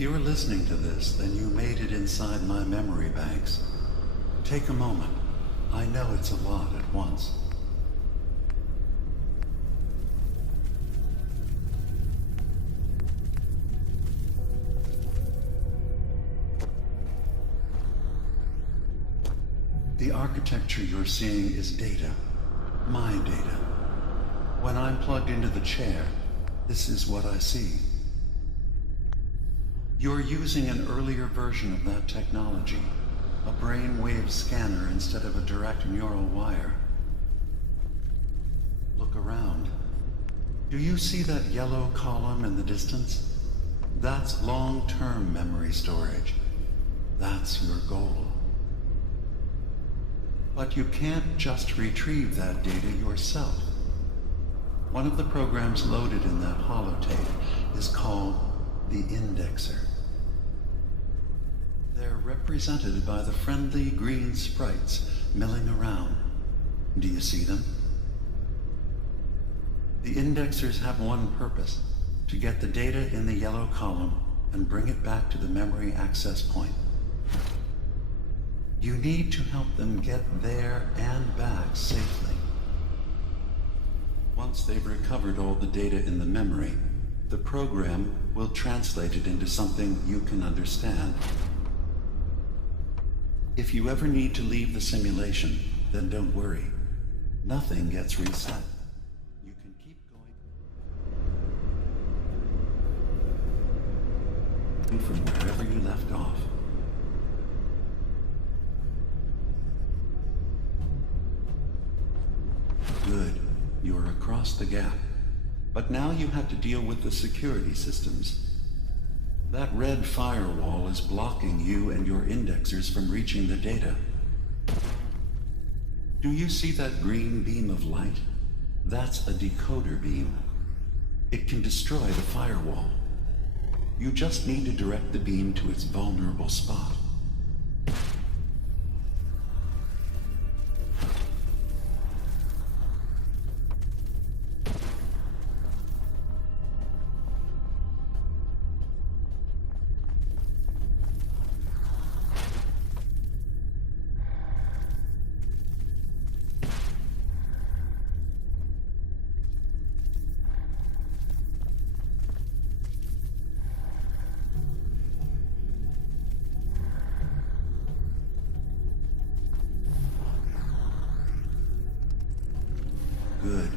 If you're listening to this, then you made it inside my memory banks. Take a moment. I know it's a lot at once. The architecture you're seeing is data. My data. When I'm plugged into the chair, this is what I see. You're using an earlier version of that technology, a brainwave scanner instead of a direct neural wire. Look around. Do you see that yellow column in the distance? That's long-term memory storage. That's your goal. But you can't just retrieve that data yourself. One of the programs loaded in that holotape is called the indexer. They're represented by the friendly green sprites milling around. Do you see them? The indexers have one purpose: to get the data in the yellow column and bring it back to the memory access point. You need to help them get there and back safely. Once they've recovered all the data in the memory, the program will translate it into something you can understand. If you ever need to leave the simulation, then don't worry. Nothing gets reset. You can keep going from wherever you left off. Good. You're across the gap. But now you have to deal with the security systems. That red firewall is blocking you and your indexers from reaching the data. Do you see that green beam of light? That's a decoder beam. It can destroy the firewall. You just need to direct the beam to its vulnerable spot. Good.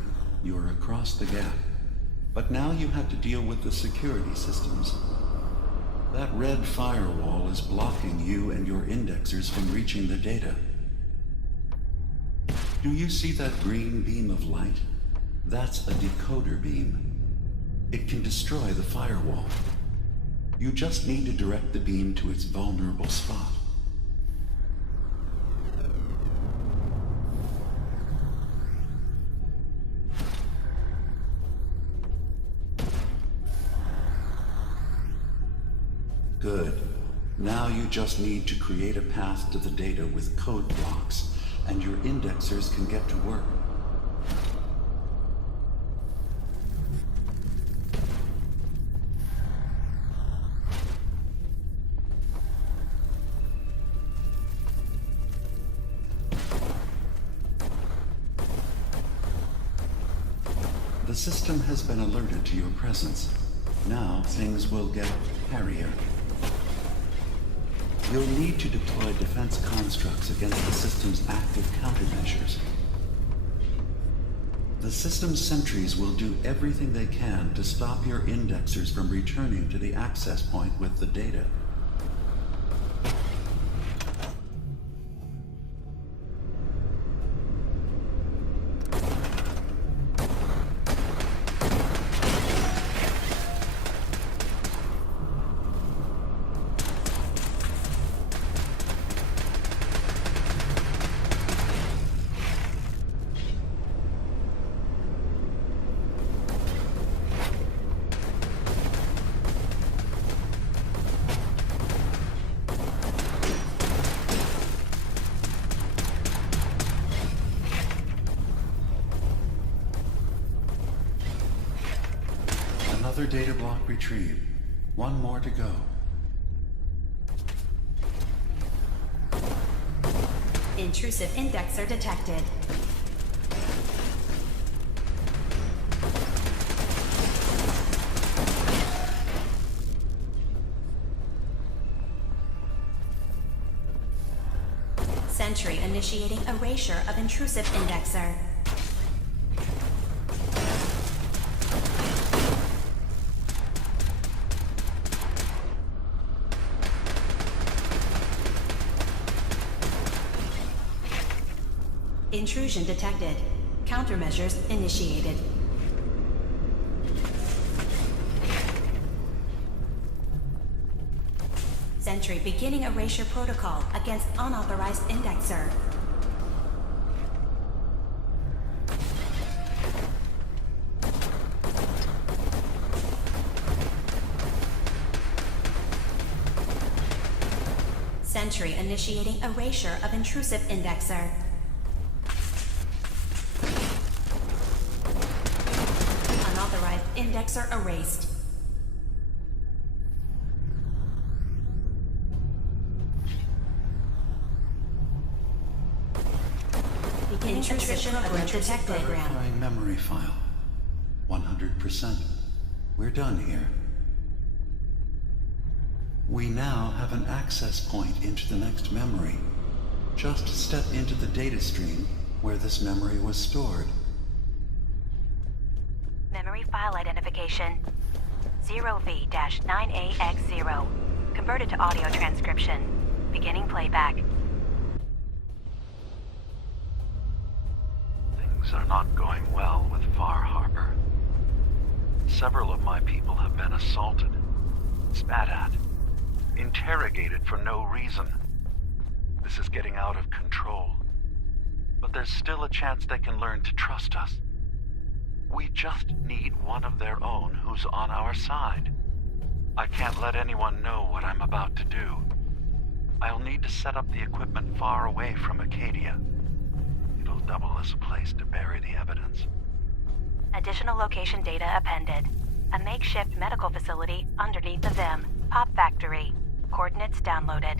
You're across the gap. But now you have to deal with the security systems. That red firewall is blocking you and your indexers from reaching the data. Do you see that green beam of light? That's a decoder beam. It can destroy the firewall. You just need to direct the beam to its vulnerable spot. Good. Now you just need to create a path to the data with code blocks, and your indexers can get to work. The system has been alerted to your presence. Now things will get hairier. You'll need to deploy defense constructs against the system's active countermeasures. The system's sentries will do everything they can to stop your indexers from returning to the access point with the data. Another data block retrieved. One more to go. Intrusive indexer detected. Sentry initiating erasure of intrusive indexer. Intrusion detected. Countermeasures initiated. Sentry beginning erasure protocol against unauthorized indexer. Sentry initiating erasure of intrusive indexer. Unauthorized indexer erased. Intrusive program detected. Verifying memory file. 100%. We're done here. We now have an access point into the next memory. Just step into the data stream where this memory was stored. Memory file identification 0V-9AX0. Converted to audio transcription. Beginning playback. Things are not going well with Far Harbor. Several of my people have been assaulted, spat at, interrogated for no reason. This is getting out of control. But there's still a chance they can learn to trust us. We just need one of their own who's on our side. I can't let anyone know what I'm about to do. I'll need to set up the equipment far away from Acadia. It'll double as a place to bury the evidence. Additional location data appended. A makeshift medical facility underneath the VIM. Pop Factory. Coordinates downloaded.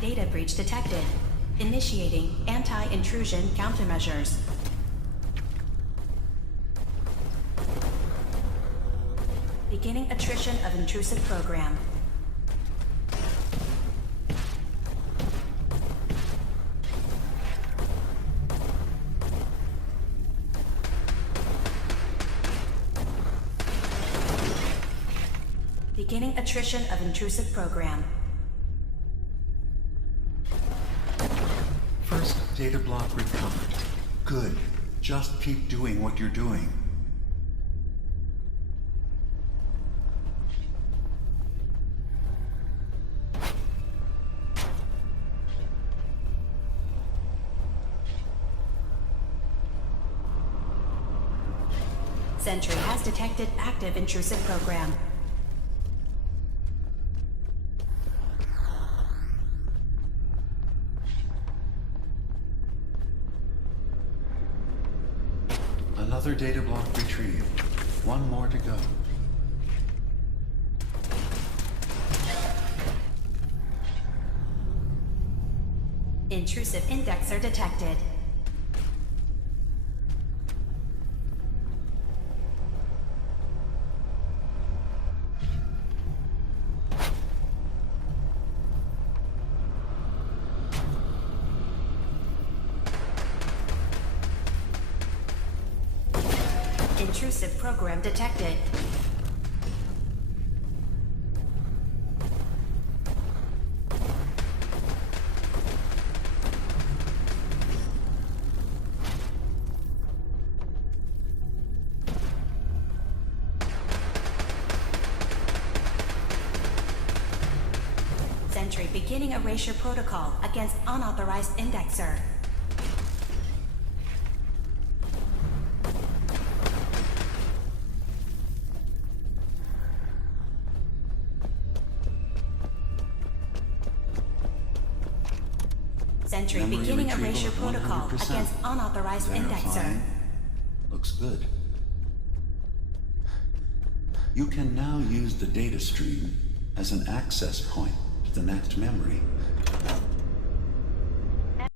Data breach detected. Initiating anti-intrusion countermeasures. Beginning attrition of intrusive program. Beginning attrition of intrusive program. First data block recovered. Good. Just keep doing what you're doing. Sentry has detected active intrusive program. Another data block retrieved. One more to go. Intrusive indexer detected. Intrusive program detected. Sentry beginning erasure protocol against unauthorized indexer. Sentry Memory beginning retrieval erasure at protocol 100%. against unauthorized indexer. Verifying. Looks good. You can now use the data stream as an access point to the next memory.